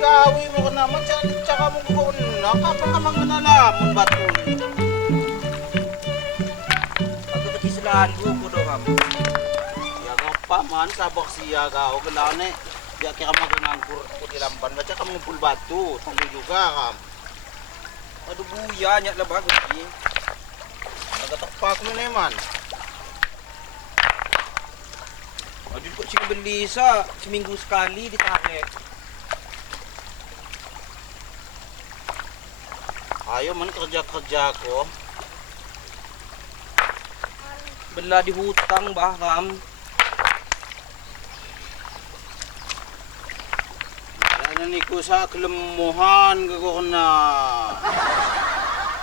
gawi mo ka naman, tsaka mo ko na, kapan ka magkanalamon ba ito? Pagkakasilahan ko po daw kam. Yaga pa man, sabak siya ka, o galaan eh. Diya kaya magangangkur ko nilamban, ba't ka mga pulbato, tunggu juga kam. Aduh buya, nyak labag lagi. Nagatakpak mo na man. Aduh kok sing beli sa seminggu sekali ditarik. Ayo man kerja-kerja ko. Bela di hutang bah kam. Ano ni ko sa kelemuhan ko na.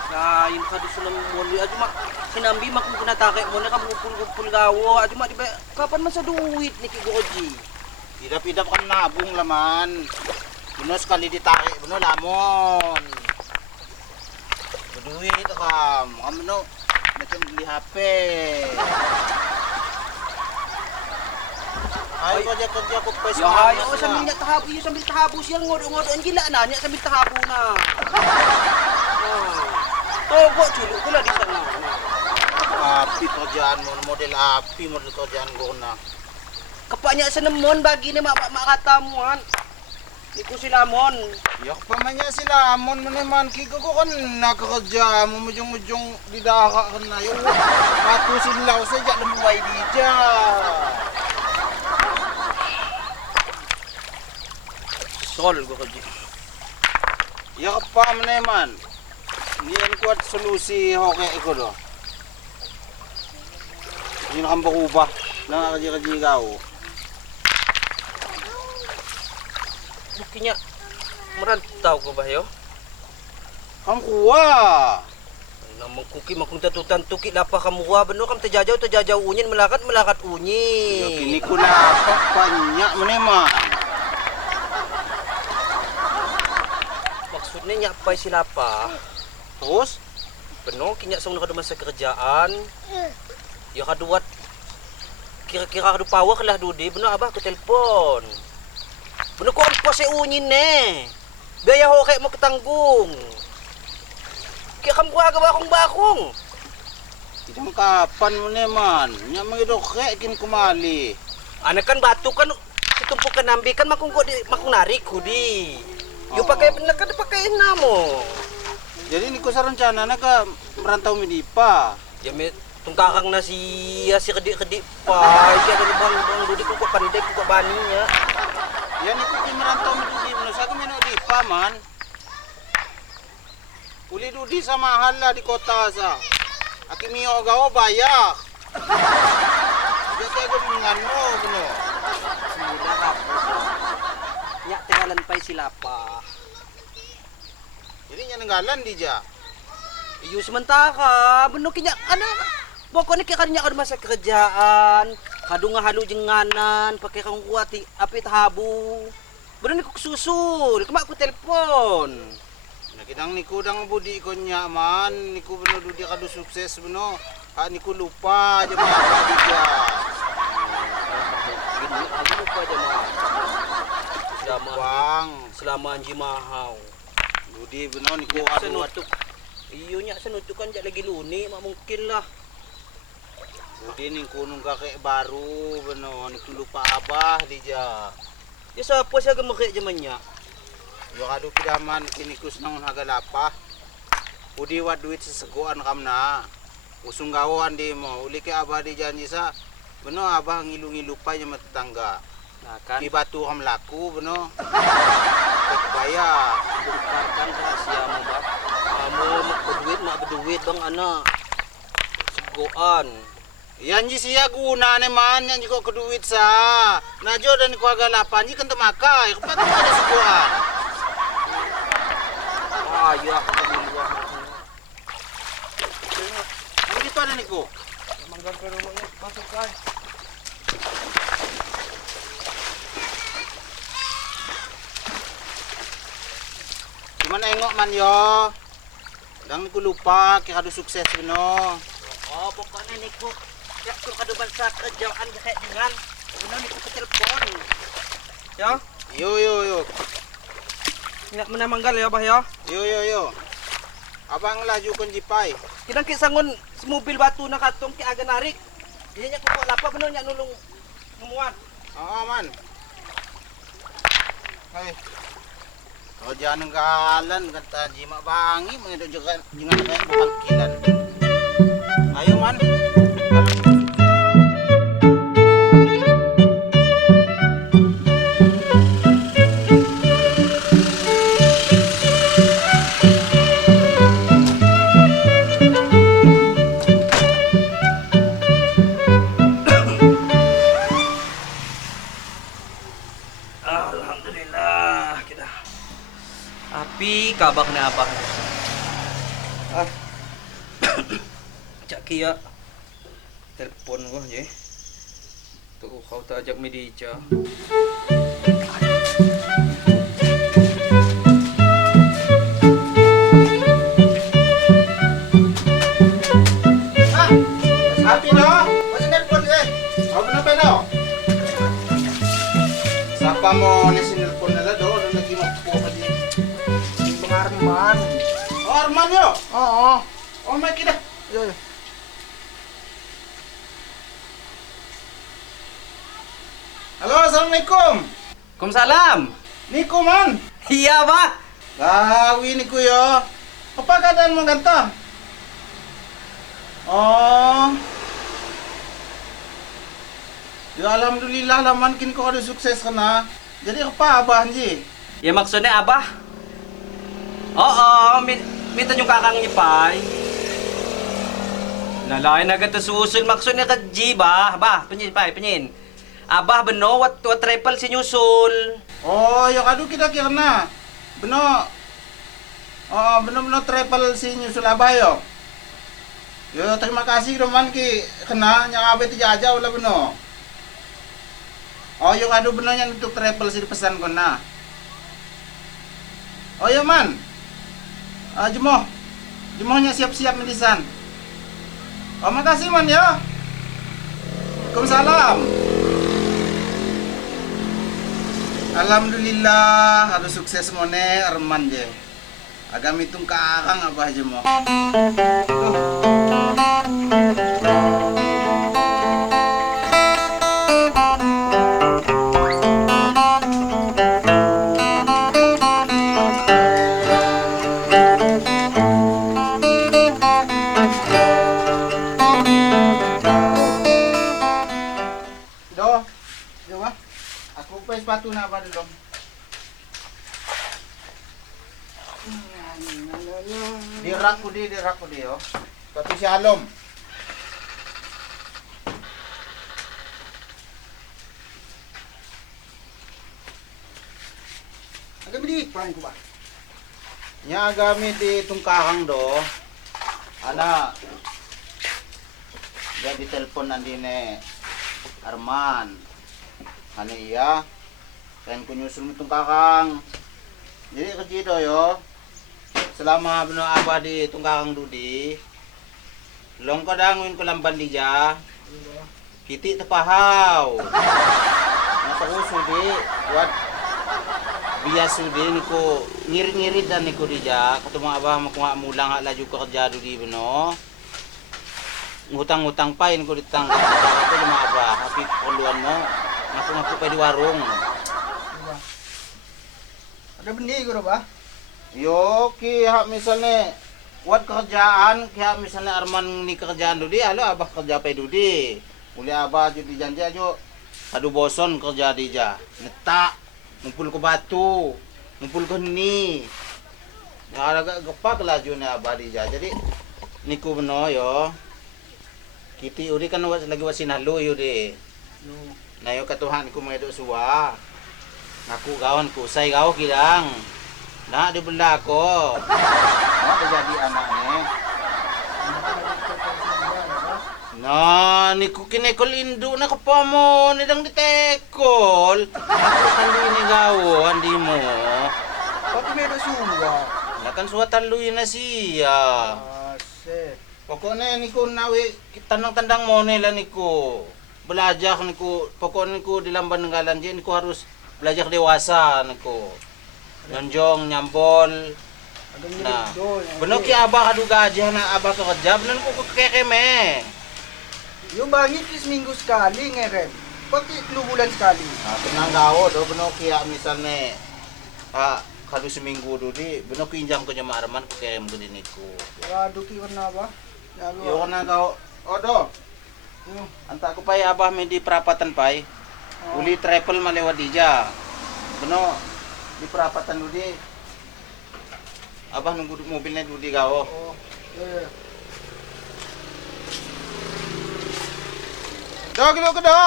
Nah, yun ka doon sa namon. Adi mak sinambi mak kung natake mo na kampul-kumpul gawo. Adi mak di ba kapan man sa duwit ni Kigoji? Idap-idap kan nabong laman. Buno sekali ditake, buno lamon. Berduit kam, kamu no macam beli HP. Ayo kerja ko pa Ya ayo sambil nyak tahabu, ya sambil tahabu siang ngodo-ngodo an gila na nyak sambil tahabu na. Togo culuk pula di sana. Api kerjaan mo, model api model kerjaan ko na. Kapanya sa namon bagi ni mak katamuan. Iku silamon. Ya pamanya sila amon mo naman kiko ko kan nakakerja mo mujung-mujung didaka kan na yung katusin law sa jak lumuway di dya. Sol go kaji. Ya pa mo naman. Niyan ko at solusi hoke ko do. Hindi na kang bakuba. Nakakaji-kaji ka o. Bukinya merantau ko ba yo? Kam kuwa. Namang kuki makung tatutan tuki lapa kamuha bano kam tajajaw unyin melakat Ya unyin. kini ko na banyak mo naman. Maksudnya nyapay sila pa. Terus? Bano kinya sa una sa kerjaan. Yo kaduat kira-kira kadu pawak lah dudi bano abah ke telepon. Bano ko ang pase unyin ne. Biaya ho kay mo ketanggung. Kaya kamu aga bakong-bakong. Idang kapan mo naman. Nya magidoke kin kumali. Anak kan batu kan situmpuk ka nambi kan makung narik hudi. Yo pakai bener kan pakai namo. Jadi ini ko sa rencana na ka merantau Midipa. Ya me tungkakang na si kedik-kedik pa. Kaya ada bang dudi ko pandai ko baninya. Yan iko kin merantau Midudi mo sa ko Midipa man. Uli dudi sa mahal lah di kota sa. Aki miyo gawo bayak. Jadi ko mingan mo kuno. Sudah hapus. Nya tingalan pay sila pa. Jadi nya nanggalan di ja. Iyo sementara beno kinya ana. Pokoknya kaya kanya masa kerjaan. Kadu nga halu jenganan pakai kang kuati api tahabu. Beno ni ko susul, kema ko telepon. Nakidang niku dang budi ko nya man, niku beno dudi kadu sukses beno. Ha niku lupa aja mah di ja. Gini aku lupa aja mah. Bang, Selama anji mahau. dudi beno niku Nya adu senutuk. Iyo nya senutuk kan jak lagi luni mak mungkin lah. dudi niku nung kakek baru beno niku lupa abah di ja. Ya siapa sih agak makik zamannya? Yo kadu pidaman kini kus nang hagalapa. Udi wa duit sesegoan kamna. Usung gawoan di mo. Uli ke abah di janji sa. Beno abah ngilu-ngilu pa nya tetangga. Nah kan Di batu kam laku beno. Kebaya. bongkarkan rahasia mo ba? Kamu mak berduit bang anak. Segoan. Yan ji siya guna ne man yan ji ko keduit sa. Najo dan ko hagalapan ji kan temakai. Kapat ada segoan. Ayah keluar. Ang di pa na niko. Manggang ke rumahnya masuk kan. Gimana engok man yo? Dang niku lupa kaya kadu sukses beno. Oh pokoknya niku ya tuh kado bangsa kerjaan kayak dengan benar niku ke telepon. Ya? Yo yo yo. Nga menamanggal ya bah ya. Yo. Abang laju kon jipay. Kinang kisangon mobil batu na katong ki aga narik. Dinya nya kuko lapa bener nya nulung memuat. Oo man. Ay. Oh jangan galan kata jima bangi mengido juga jangan kayak pangkilan. Ayo man. Alhamdulillah kita. Api kabak na abang. Ah. Cak kia. Telepon ko je. Tuh kau tak ajak media. Api no, masih nelpon eh. Mau kenapa no? Siapa mau nasi nelpon nila do? Lagi magpo ka di. Yung Arman. Oh Arman yo. Oo. Oh may kita. Yo. Halo, assalamualaikum. Waalaikumsalam. Niko man. Iya, Pak. Gawi Niko yo. Apa keadaan mo ganto? Oh. Ya alhamdulillah lah makin kau ada sukses kena. Jadi apa abah Ji? Ya maksudnya abah. Oo, minta yung kakang nyipay. Nalain na agad susun maksudnya ka G ba? Ba, penyin pay, penyin. Abah beno wat triple si nyusul. Oh, ya kadu kita kirna. Beno. Oh, beno travel si nyusul abah yo. Yo terima kasih roman ki kena yang abe ti aja ulah beno. Oh, yo kadu beno yang untuk travel si pesan kena. Oh, yo man. Jemohnya siap-siap milisan. Oh, makasih man ya. Waalaikumsalam. Alhamdulillah, harus sukses mone Arman je. Agam itung kakang abah je mo. Aku pa sepatu na ba dulu? Dirak ko di oh. Sepatu si Alom. Agak beli paling ko ba? Nya gamit di tungkahang do. Ana. Jadi telepon nandine Arman. Ano iya? Kain ko nyusul mo itong kakang. Jadi kejido yo. Selama beno abah di itong kakang dudi. Long ko danguin ko lamban di ja. Kiti tepahaw. Natakuso di. Wat. Biaso di niko. Ngirit-ngirit dan niko di ja. Katong abah makuha mulang laju ko kerja dudi beno. Ngutang-ngutang pa ko ditang. Ito yung mga abah. Happy keperluan mo. Ngaku-ngaku pa di warung. Ada benih ko ba? Yo, kaya misalnya buat kerjaan, kaya misalnya Arman ni kerjaan dudi, halo abah kerja pa dudi. Uli abah jadi janji aja, aduh boson kerja di ja. Netak, ngumpul ke batu, ngumpul ke ni. Ya agak gepak laju ni abah di ja. Jadi niku beno yo. Kiti uri kan lagi wasin halu yo de. Nah yo katuhan ku mengedok suwa. Ngaku kawan ku say kau kidang. Nah di benda ko. Nah jadi anaknya. Nah niku kinekol induk na kapa mo nidang ditekol. Aku kan ini gawan di mo. Pati may suwa. Nah kan suwa taluy na siya. Asyik. Pokoknya niku nawi tandang-tandang mo nila niku. Belajar niku, pokoknya niku di lamban ngalan niku harus belajar dewasa niku. Nyonjong, nyampol. Agak Nah, mirip do. bener ki abah kadu gaji na abah kerja, bener ko kekeme. Yung bangit is minggu sekali ngeren. Pati 2 bulan sekali. Nah, tenang gawo do bener ki ya misalnya kadu seminggu do di bener ki injang ko nya Arman ko kirim ko diniku. Waduh ki warna apa? Yo na gawo. Odo. Anta ko pay abah me di perapatan pay. Uli travel malewat dija. Bener di perapatan do di abah nunggu mobilnya dulu di gawo. Oh. Eh. Do kilo ke do.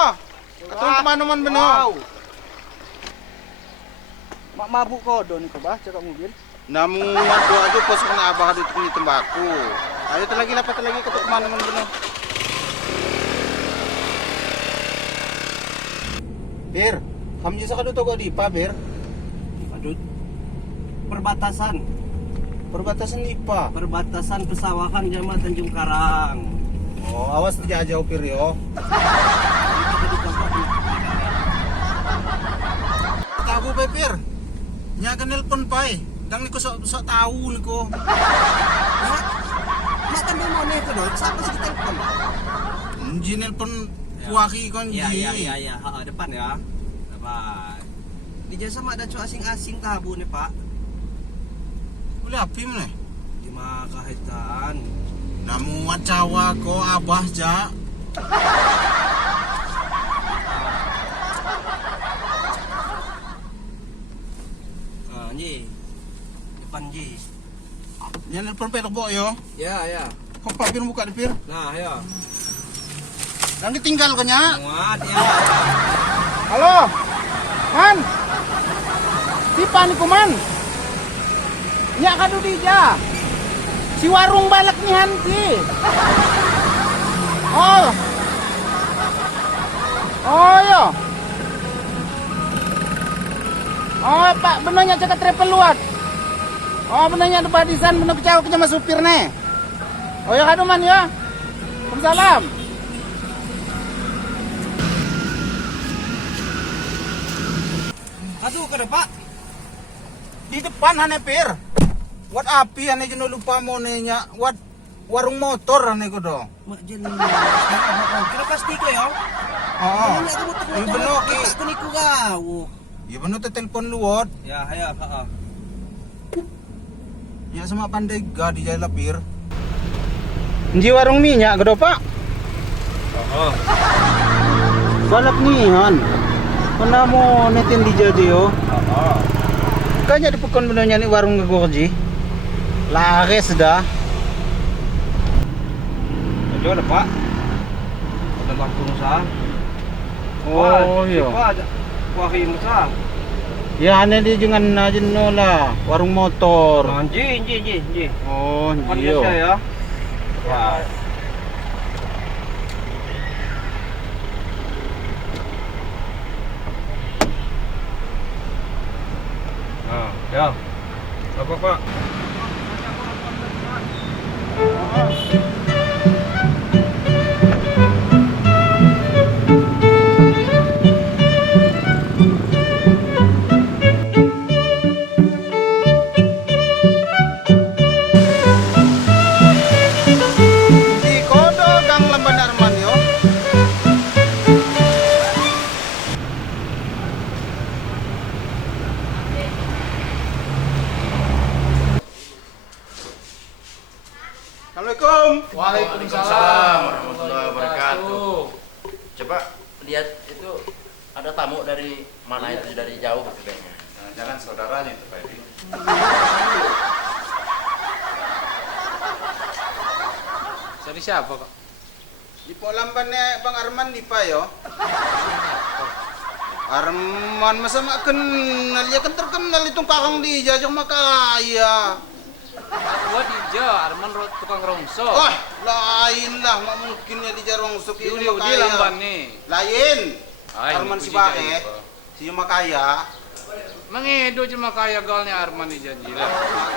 Katong kemana man beno. Mak mabuk ko do niko bah cakap mobil. Namu wado aja pos kena abah adu tukuni tembaku. Ayo lagi lapat lagi ketuk kemana man beno. Bir, kamu jasa kadu togo di pa bir. Aduh. Perbatasan. Perbatasan IPA. Perbatasan pesawahan Jama Tanjung Karang. Oh, awas jauh pir yo. Tahu pepir. Nya kan nelpon pai. Dang niko sok tahu niko. Ya. Mak kan mau nih itu dong. Siapa sih telepon? Ji nelpon kuaki kon ji. Iya. Depan ya. Depan. Di jasa mak ada cowok asing-asing tabu nih, Pak. Boleh api mana? Di Makahitan. Namu wacawa ko abah ja. Ji. Depan Ji. Nya nelpon pe bo yo. Ya. Kok papir buka di pir? Nah, ya. Dang ditinggal ko nya. Muat ya. Halo. Man. Siapa nih kuman? Nya kadu dija. Si warung balak nih hanti. Oh. Oh yo. Oh Pak, benarnya cakap travel luat. Oh benarnya ada badisan, benar kecewa ke sama supir nih. Oh ya kadu man ya. Waalaikumsalam. Aduh, kada Pak. Di depan hane pir. Wat api hane jeno lupa mo nya. Wat warung motor hane ko do. Mak jen. Kira pasti ko yo. Oo. Nya ko motor. Yung beno ki. Ko ni ko gawo. Iya bener te telepon luot. Ya, heeh. Ya sama pandai ga di jalan pir. Nji warung minyak gado Pak. Oo. Balap nihan. Kena mo netin di jadi yo. Oo. Kanya di pekon benernya ni warung ngegorji. Laris dah. Ayo ada Pak. Ada langsung sa. Oh iya. Pak, wahin sa. Ya ane di jangan najeno lah warung motor. Ji. Oh Iya iya. ya. Wah. Nah, ya. Apa Pak? Di kodo gang Lemban Arman yo. Assalamualaikum. Waalaikumsalam warahmatullahi wabarakatuh. Coba lihat itu ada tamu dari mana itu dari jauh gitu kayaknya. Jangan saudaranya itu Pak Edi. Dari siapa kok? Di polambannya Bang Arman di pa yo. Arman masa mak kenal ya kan terkenal itong kakang di jajang makaya. Gua di Arman tukang rongso. Wah, lain lah, mak mungkin ya di jarong sok itu Udi lamban nih. Lain. Ay, Arman hindi si ko di Bake, kayo si Makaya, Mangido cuma kaya galnya Arman di Janjila.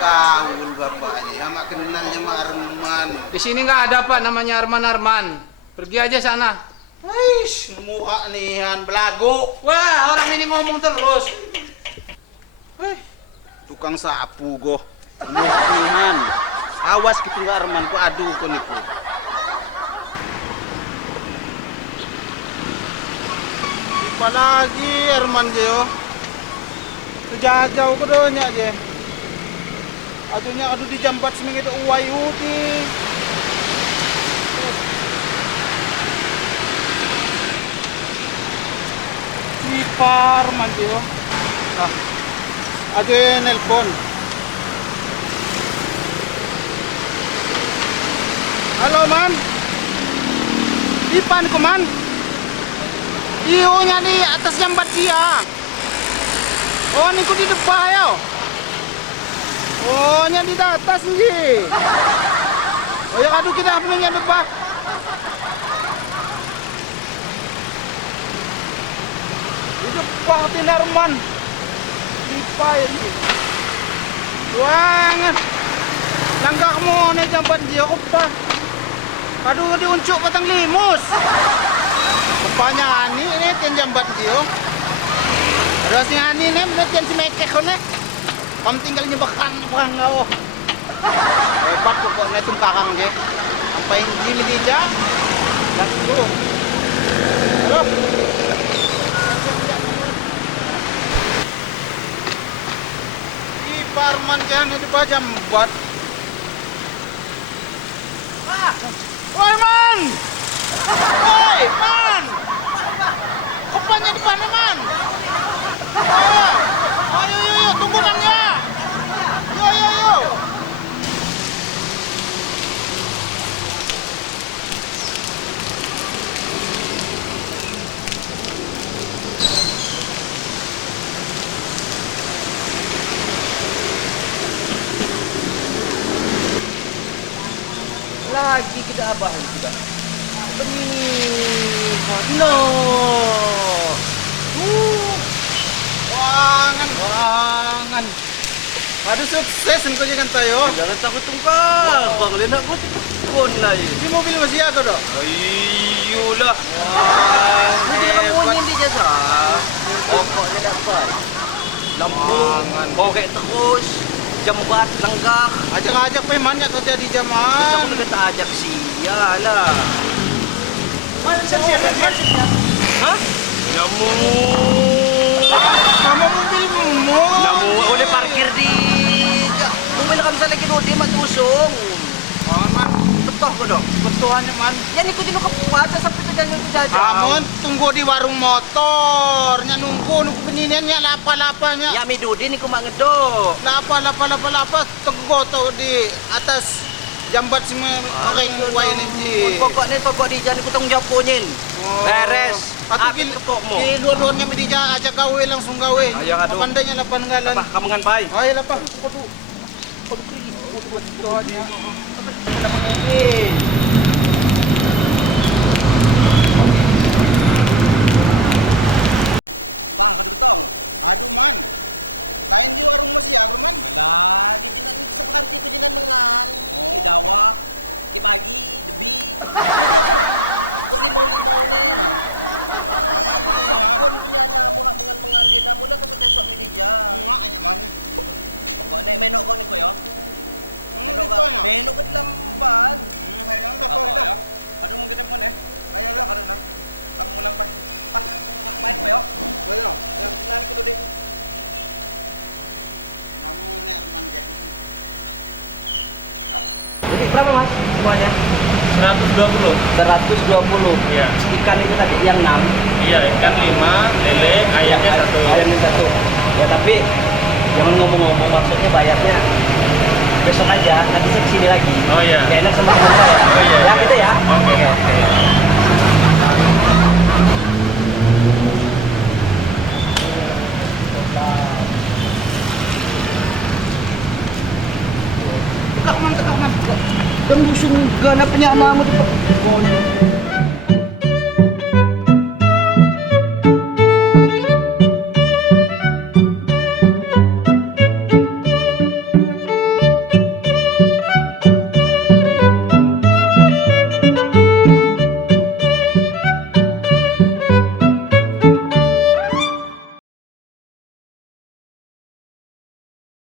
gaul bapaknya, ya mak kenalnya mak Arman. Di sini nggak ada Pak namanya Arman. Pergi aja sana. Aish, muka nihan belagu. Wah, orang ini ngomong terus. tukang sapu go. Tuhan. Awas gitu nggak Arman ku adu ko niku. Apalagi Arman yo. Jauh-jauh ko do nya je. Adunya adu di jambat seminggu itu uwayu di. Di Arman yo. Ah. Adu nelpon. Halo man. Ipan ko man. Iyo nya di atas jambat dia. Oh niku di depan yo. Oh nya di atas nih. Oh ya aduh kita punya depan. Di depan Tinarman. Lipai ini. Wangan. Langgakmu nih jambat dia apa? Aduh diuncuk batang limus. Rupanya ini tian jambat dia. Ada si ani nih tian si mekek nih. Kamu tinggal nyebakan bang kau. Hebat pokoknya itu kakang je. Sampai ini dia. Dan itu. Halo. Di Parman jangan di jambat. Woi man! Woi man! Kopanya di mana man? Ayo, ayo, tunggu man ya! Yo. Lagi kita abahan kita. Benih. No. Wangan. Aduh sukses engkau jangan tayo. Jangan takut tungkal. Bang Lena aku kon lagi. Di mobil masih ada dong. Ayolah. Ini Hebat. kamu di jasa. Pokoknya dapat. Lambung. Oke terus. Jambat lenggak. Ajak-ajak pemannya kerja di Kamu zaman. udah tak ajak sialah. Man, siap. Hah? Namu. Kamu mobilmu. Namu boleh parkir di mobil kamu lagi dulu dia mak tusung. Aman. Betul ko dong. Betulannya man. Yan ikutin ko kapuasa sampai ke jalan jajan. Kamu tunggu di warung motor. Nya nunggu peniniannya lapa-lapanya. Ya mi dudi ni ko mangedo. Lapa tunggu tuh di atas jambat semua orang kuai ini ji. Pokok di jalan ko tong jawab kunyin. Beres. Atau Akin gil, ketok mo. dua-duanya medija aja gawe langsung gawe. Ayo, aduh. Pandainya lapan ngalan. Apa kamu ngan pai? Ayo lapah. Jadi berapa mas semuanya? 120. 120. Iya. Ikan itu tadi yang 6. Iya, ikan 5, lele, ayamnya 1. Ayamnya 1. Ya tapi jangan ngomong-ngomong maksudnya bayarnya besok aja, nanti saya kesini lagi. Oh iya. Gak enak sama teman saya. Oh iya, Ya iya. gitu ya. Oke. Tekak man. Dan busung ganap niya naman.